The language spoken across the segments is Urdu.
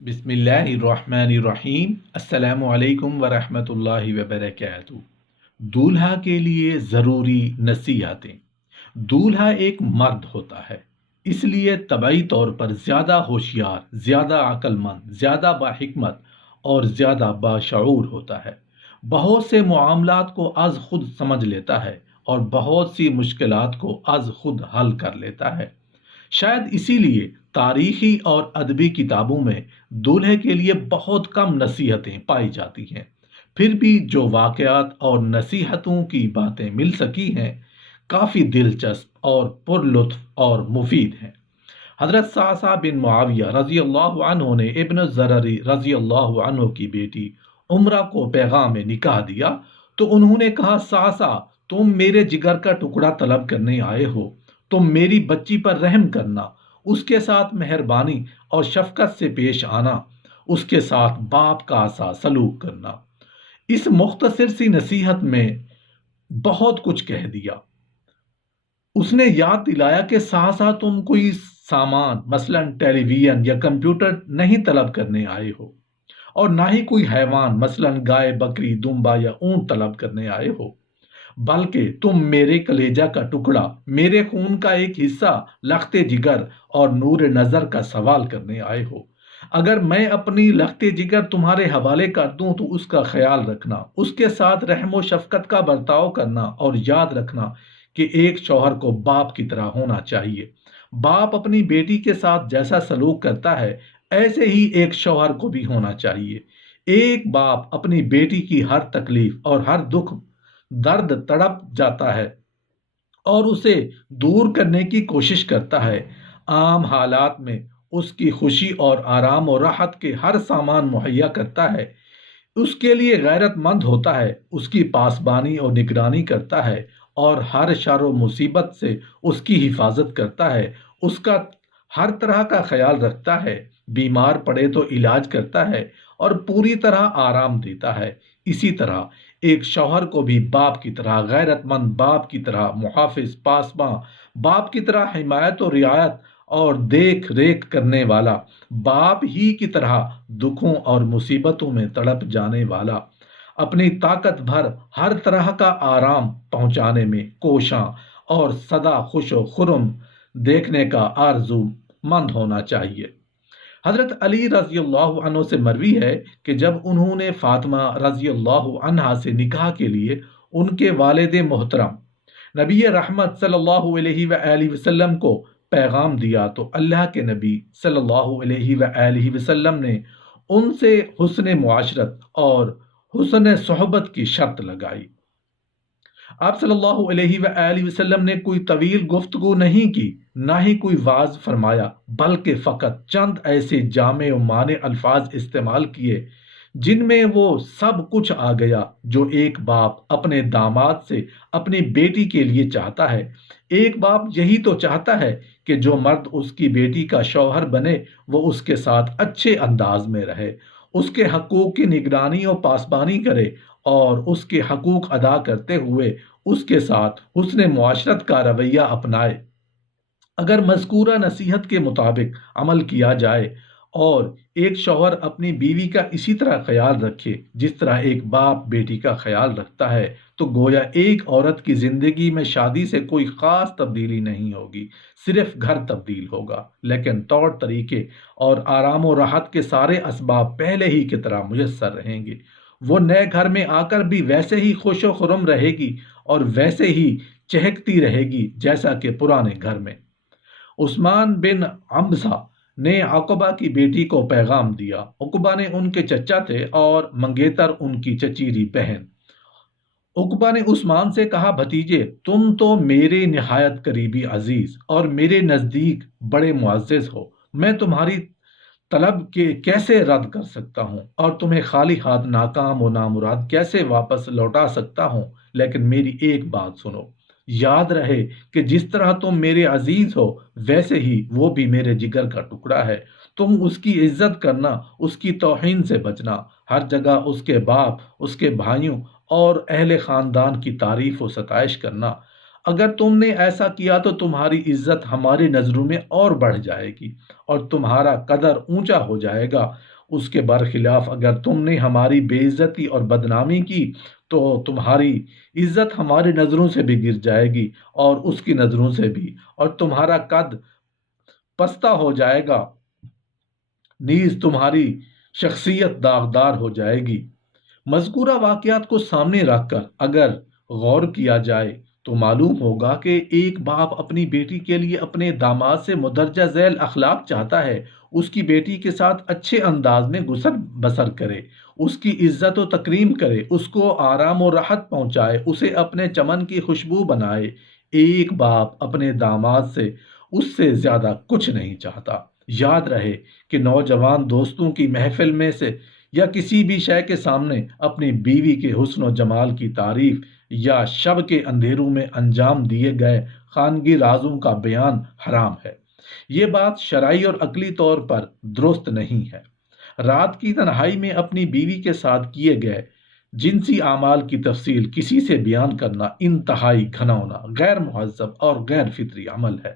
بسم اللہ الرحمن الرحیم۔ السلام علیکم ورحمۃ اللہ وبرکاتہ۔ دولہا کے لیے ضروری نصیحتیں۔ دولہا ایک مرد ہوتا ہے، اس لیے طبعی طور پر زیادہ ہوشیار، زیادہ عقل مند، زیادہ باحکمت اور زیادہ باشعور ہوتا ہے۔ بہت سے معاملات کو از خود سمجھ لیتا ہے اور بہت سی مشکلات کو از خود حل کر لیتا ہے۔ شاید اسی لیے تاریخی اور ادبی کتابوں میں دولہے کے لیے بہت کم نصیحتیں پائی جاتی ہیں۔ پھر بھی جو واقعات اور نصیحتوں کی باتیں مل سکی ہیں، کافی دلچسپ اور پر لطف اور مفید ہیں۔ حضرت صعصع بن معاویہ رضی اللہ عنہ نے ابن الزرری رضی اللہ عنہ کی بیٹی عمرہ کو پیغام نکاح دیا تو انہوں نے کہا، صعصع تم میرے جگر کا ٹکڑا طلب کرنے آئے ہو، تم میری بچی پر رحم کرنا، اس کے ساتھ مہربانی اور شفقت سے پیش آنا، اس کے ساتھ باپ کا سا سلوک کرنا۔ اس مختصر سی نصیحت میں بہت کچھ کہہ دیا۔ اس نے یاد دلایا کہ صعصع تم کوئی سامان مثلا ٹیلی ویژن یا کمپیوٹر نہیں طلب کرنے آئے ہو، اور نہ ہی کوئی حیوان مثلا گائے، بکری، دمبا یا اونٹ طلب کرنے آئے ہو، بلکہ تم میرے کلیجہ کا ٹکڑا، میرے خون کا ایک حصہ، لخت جگر اور نور نظر کا سوال کرنے آئے ہو۔ اگر میں اپنی لخت جگر تمہارے حوالے کر دوں تو اس کا خیال رکھنا، اس کے ساتھ رحم و شفقت کا برتاؤ کرنا، اور یاد رکھنا کہ ایک شوہر کو باپ کی طرح ہونا چاہیے۔ باپ اپنی بیٹی کے ساتھ جیسا سلوک کرتا ہے، ایسے ہی ایک شوہر کو بھی ہونا چاہیے۔ ایک باپ اپنی بیٹی کی ہر تکلیف اور ہر دکھ درد تڑپ جاتا ہے اور اسے دور کرنے کی کوشش کرتا ہے۔ عام حالات میں اس کی خوشی اور آرام و راحت کے ہر سامان مہیا کرتا ہے، اس کے لیے غیرت مند ہوتا ہے، اس کی پاسبانی اور نگرانی کرتا ہے، اور ہر شر و مصیبت سے اس کی حفاظت کرتا ہے، اس کا ہر طرح کا خیال رکھتا ہے، بیمار پڑے تو علاج کرتا ہے اور پوری طرح آرام دیتا ہے۔ اسی طرح ایک شوہر کو بھی باپ کی طرح، غیرت مند باپ کی طرح، محافظ، پاسباں باپ کی طرح، حمایت و رعایت اور دیکھ ریکھ کرنے والا باپ ہی کی طرح، دکھوں اور مصیبتوں میں تڑپ جانے والا، اپنی طاقت بھر ہر طرح کا آرام پہنچانے میں کوشاں اور سدا خوش و خرم دیکھنے کا آرزو مند ہونا چاہیے۔ حضرت علی رضی اللہ عنہ سے مروی ہے کہ جب انہوں نے فاطمہ رضی اللہ عنہا سے نکاح کے لیے ان کے والد محترم نبی رحمت صلی اللہ علیہ وآلہ وسلم کو پیغام دیا تو اللہ کے نبی صلی اللہ علیہ وآلہ وسلم نے ان سے حسن معاشرت اور حسن صحبت کی شرط لگائی۔ آپ صلی اللہ علیہ وآلہ وسلم نے کوئی طویل گفتگو نہیں کی، نہ ہی کوئی وعظ فرمایا، بلکہ فقط چند ایسے جامع و مانع الفاظ استعمال کیے جن میں وہ سب کچھ آ گیا جو ایک باپ اپنے داماد سے اپنی بیٹی کے لیے چاہتا ہے۔ ایک باپ یہی تو چاہتا ہے کہ جو مرد اس کی بیٹی کا شوہر بنے وہ اس کے ساتھ اچھے انداز میں رہے، اس کے حقوق کی نگرانی و پاسبانی کرے اور اس کے حقوق ادا کرتے ہوئے اس کے ساتھ حسن معاشرت کا رویہ اپنائے۔ اگر مذکورہ نصیحت کے مطابق عمل کیا جائے اور ایک شوہر اپنی بیوی کا اسی طرح خیال رکھے جس طرح ایک باپ بیٹی کا خیال رکھتا ہے، تو گویا ایک عورت کی زندگی میں شادی سے کوئی خاص تبدیلی نہیں ہوگی، صرف گھر تبدیل ہوگا، لیکن طور طریقے اور آرام و راحت کے سارے اسباب پہلے ہی کی طرح میسر رہیں گے۔ وہ نئے گھر میں آ کر بھی ویسے ہی خوش و خرم رہے گی اور ویسے ہی چہکتی رہے گی جیسا کہ پرانے گھر میں۔ عثمان بن عمزہ نے عقبہ کی بیٹی کو پیغام دیا۔ عقبہ نے ان کے چچا تھے اور منگیتر ان کی چچیری بہن۔ عقبہ نے عثمان سے کہا، بھتیجے تم تو میرے نہایت قریبی عزیز اور میرے نزدیک بڑے معزز ہو، میں تمہاری طلب کے کیسے رد کر سکتا ہوں اور تمہیں خالی ہاتھ ناکام و نامراد کیسے واپس لوٹا سکتا ہوں؟ لیکن میری ایک بات سنو، یاد رہے کہ جس طرح تم میرے عزیز ہو ویسے ہی وہ بھی میرے جگر کا ٹکڑا ہے۔ تم اس کی عزت کرنا، اس کی توہین سے بچنا، ہر جگہ اس کے باپ، اس کے بھائیوں اور اہل خاندان کی تعریف و ستائش کرنا۔ اگر تم نے ایسا کیا تو تمہاری عزت ہماری نظروں میں اور بڑھ جائے گی اور تمہارا قدر اونچا ہو جائے گا، اس کے برخلاف اگر تم نے ہماری بے عزتی اور بدنامی کی تو تمہاری عزت ہماری نظروں سے بھی گر جائے گی اور اس کی نظروں سے بھی، اور تمہارا قد پستہ ہو جائے گا، نیز تمہاری شخصیت داغدار ہو جائے گی۔ مذکورہ واقعات کو سامنے رکھ کر اگر غور کیا جائے تو معلوم ہوگا کہ ایک باپ اپنی بیٹی کے لیے اپنے داماد سے مدرجہ ذیل اخلاق چاہتا ہے، اس کی بیٹی کے ساتھ اچھے انداز میں گزر بسر کرے، اس کی عزت و تکریم کرے، اس کو آرام و راحت پہنچائے، اسے اپنے چمن کی خوشبو بنائے۔ ایک باپ اپنے داماد سے اس سے زیادہ کچھ نہیں چاہتا۔ یاد رہے کہ نوجوان دوستوں کی محفل میں سے یا کسی بھی شے کے سامنے اپنی بیوی کے حسن و جمال کی تعریف یا شب کے اندھیروں میں انجام دیے گئے خانگی رازوں کا بیان حرام ہے۔ یہ بات شرعی اور عقلی طور پر درست نہیں ہے۔ رات کی تنہائی میں اپنی بیوی کے ساتھ کیے گئے جنسی اعمال کی تفصیل کسی سے بیان کرنا انتہائی گھناؤنا، غیر مہذب اور غیر فطری عمل ہے۔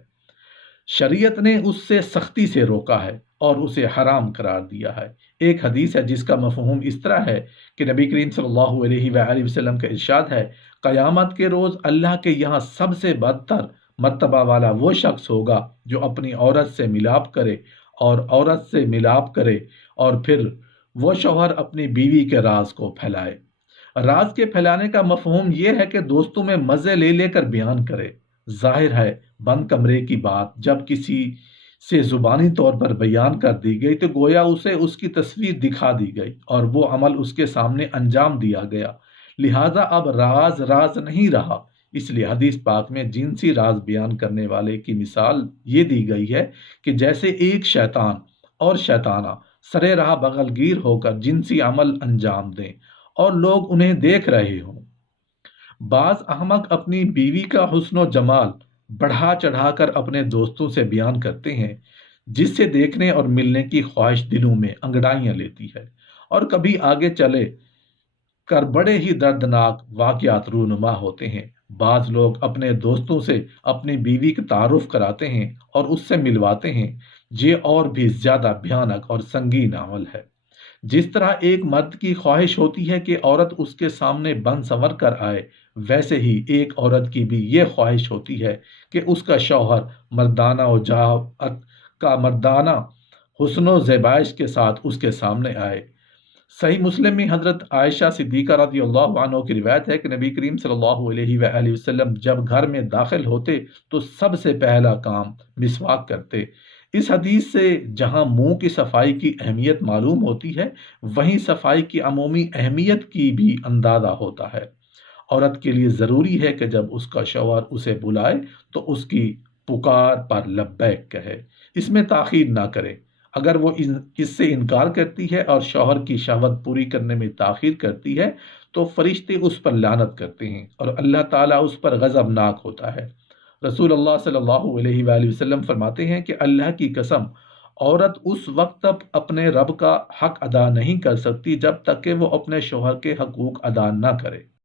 شریعت نے اس سے سختی سے روکا ہے اور اسے حرام قرار دیا ہے۔ ایک حدیث ہے جس کا مفہوم اس طرح ہے کہ نبی کریم صلی اللہ علیہ وآلہ وسلم کا ارشاد ہے، قیامت کے روز اللہ کے یہاں سب سے بدتر مرتبہ والا وہ شخص ہوگا جو اپنی عورت سے ملاپ کرے اور عورت سے ملاپ کرے اور پھر وہ شوہر اپنی بیوی کے راز کو پھیلائے۔ راز کے پھیلانے کا مفہوم یہ ہے کہ دوستوں میں مزے لے لے کر بیان کرے۔ ظاہر ہے بند کمرے کی بات جب کسی سے زبانی طور پر بیان کر دی گئی تو گویا اسے اس کی تصویر دکھا دی گئی اور وہ عمل اس کے سامنے انجام دیا گیا، لہذا اب راز راز نہیں رہا۔ اس لیے حدیث پاک میں جنسی راز بیان کرنے والے کی مثال یہ دی گئی ہے کہ جیسے ایک شیطان اور شیطانہ سرے راہ بغل گیر ہو کر جنسی عمل انجام دیں اور لوگ انہیں دیکھ رہے ہوں۔ بعض احمق اپنی بیوی کا حسن و جمال بڑھا چڑھا کر اپنے دوستوں سے بیان کرتے ہیں، جس سے دیکھنے اور ملنے کی خواہش دلوں میں انگڑائیاں لیتی ہے، اور کبھی آگے چلے کر بڑے ہی دردناک واقعات رونما ہوتے ہیں۔ بعض لوگ اپنے دوستوں سے اپنی بیوی کا تعارف کراتے ہیں اور اس سے ملواتے ہیں۔ یہ اور بھی زیادہ بھیانک اور سنگین عمل ہے۔ جس طرح ایک مرد کی خواہش ہوتی ہے کہ عورت اس کے سامنے بن سنور کر آئے، ویسے ہی ایک عورت کی بھی یہ خواہش ہوتی ہے کہ اس کا شوہر مردانہ و جاہت کا مردانہ حسن و زیبائش کے ساتھ اس کے سامنے آئے۔ صحیح مسلم میں حضرت عائشہ صدیقہ رضی اللہ عنہ کی روایت ہے کہ نبی کریم صلی اللہ علیہ وآلہ وسلم جب گھر میں داخل ہوتے تو سب سے پہلا کام مسواک کرتے۔ اس حدیث سے جہاں منہ کی صفائی کی اہمیت معلوم ہوتی ہے، وہیں صفائی کی عمومی اہمیت کی بھی اندازہ ہوتا ہے۔ عورت کے لیے ضروری ہے کہ جب اس کا شوہر اسے بلائے تو اس کی پکار پر لبیک کہے، اس میں تاخیر نہ کرے۔ اگر وہ اس سے انکار کرتی ہے اور شوہر کی شہوت پوری کرنے میں تاخیر کرتی ہے تو فرشتے اس پر لعنت کرتے ہیں اور اللہ تعالیٰ اس پر غضبناک ہوتا ہے۔ رسول اللہ صلی اللہ علیہ وآلہ وسلم فرماتے ہیں کہ اللہ کی قسم، عورت اس وقت تک اپنے رب کا حق ادا نہیں کر سکتی جب تک کہ وہ اپنے شوہر کے حقوق ادا نہ کرے۔